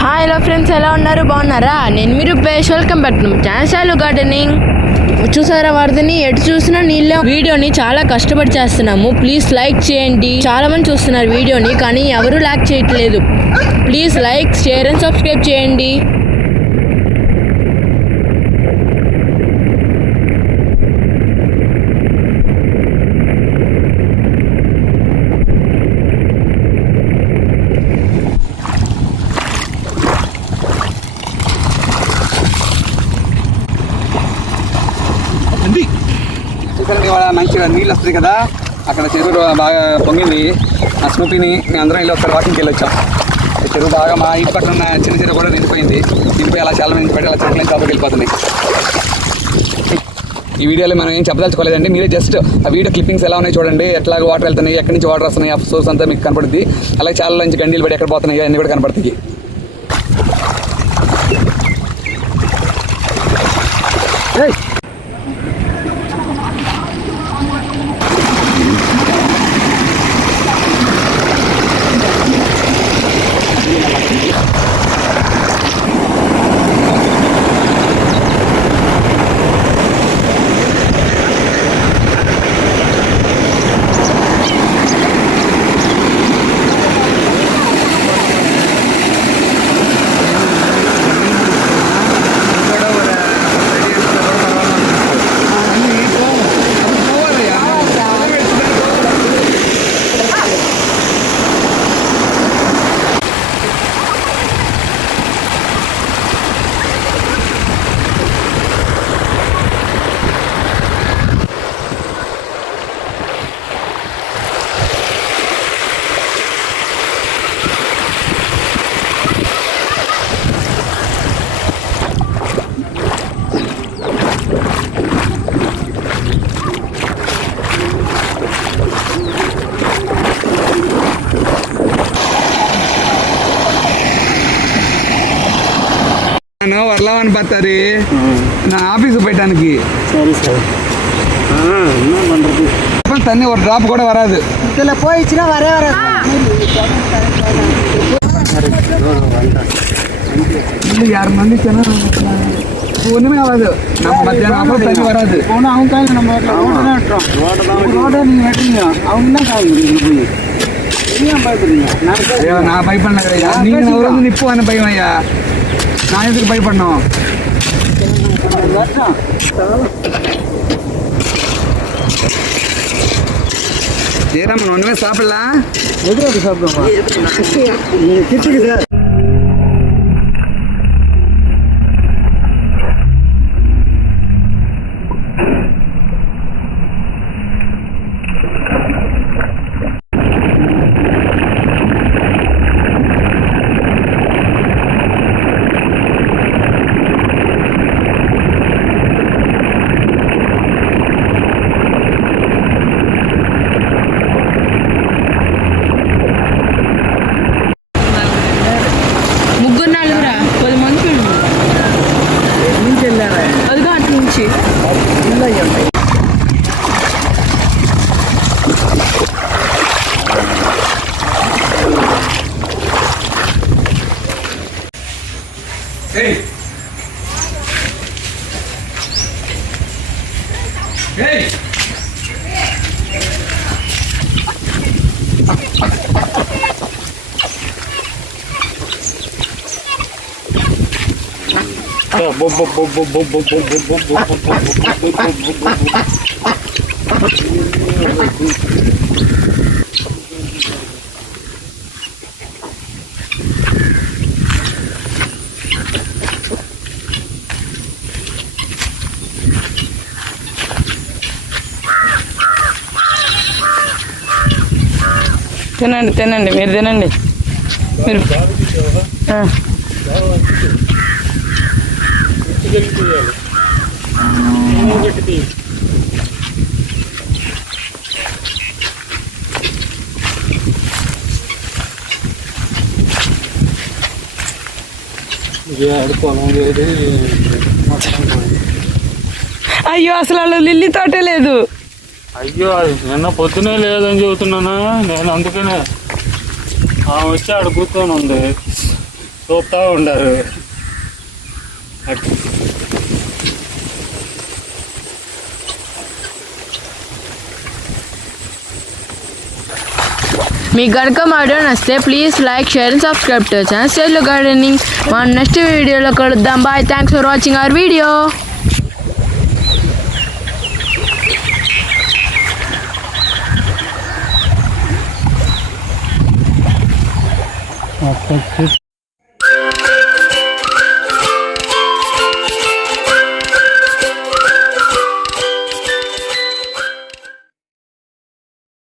Hi hello friends ఎలా ఉన్నారు? బాగున్నారా? నేను మీరు బేష్ వెల్కమ్ బ్యాక్ టు ఛాన్సాలు గార్డెనింగ్ చూసారా వారిని ఎటు చూసినా నీళ్ళ. వీడియోని చాలా కష్టపడి చేస్తున్నాము. ప్లీజ్ లైక్ చేయండి. చాలా మంది చూస్తున్నారు వీడియోని కానీ ఎవరు లైక్ చేయట్లేదు. Please like share and subscribe చేయండి. ఎందుకంటే ఇవాళ మంచిగా నీళ్ళు వస్తుంది కదా. అక్కడ చెరువు బాగా పొంగింది. ఆ స్నూపీని మేము అందరం వెళ్ళి ఒకసారి వాకింగ్కి వెళ్ళొచ్చాం. చెరువు బాగా మా ఇంటి పక్కన ఉన్న చిన్న చెరువు కూడా నిండిపోయింది. నిండిపోయి అలా చాలా మంది పడి అలా చెరువులు లోపలికి వెళ్ళిపోతున్నాయి. ఈ వీడియోలో మనం ఏం చెప్పదలుచుకోలేదండి. మీరే జస్ట్ ఆ వీడియో క్లిప్పింగ్స్ ఎలా ఉన్నాయి చూడండి. ఎట్లా వాటర్ వెళ్తున్నాయి ఎక్కడి నుంచి వాటర్ వస్తున్నాయి ఆ సోర్స్ అంతా మీకు కనపడుద్ది. అలాగే చాలా నుంచి గండీలు పడి ఎక్కడ పోతున్నాయి అన్నీ కూడా కనపడుతుంది Hey! நான் வரலாம்னு பார்த்தாரு. நான் ஆஃபீஸுக்கு போயிட்டானுக்கு சரி சார். என்ன பண்ணுறது அப்போ தண்ணி ஒரு ட்ராப் கூட வராது. இதில் போயிடுச்சுன்னா வரவே வராது இல்லை யார் மன்னிச்சேன்னா ஒன்றுமே ஆகாது. நம்ம மத்தியானம் தண்ணி வராது. போனால் அவங்க காயில் நம்ம ரோட்டை நீங்கள் வெட்டுறீங்க. அவங்க தான் காயில் போய். நான் பண்ண கிடையாது நீங்கள் நிற்போம் பயமையா நான் எதுக்கு பயப்படணும் ஜெயராமன் ஒன்றுமே சாப்பிடலாம் எதுக்கு சாப்பிடுவோம் திருச்சிக்கு சார். ముగ్గురు నలుగురా కొద్ది మనుషులు అదిగో అటు నుంచి. Hey! తినండి తినండి మీరు తినండి మీరు ఆ. అయ్యో అసలు అలా లిల్లీ తోటే లేదు. అయ్యో అది నిన్న పొద్దునే లేదని చెబుతున్నానా? నేను అందుకనే. ఆమె వచ్చి ఆడ కూర్చొని ఉంది. చూస్తా ఉండారు. అట్- మీకు కనుక మా వీడియో నచ్చితే please like share and subscribe to channel cell gardening మన నెక్స్ట్ వీడియోలో కలుద్దాం bye thanks for watching our video అక్కడ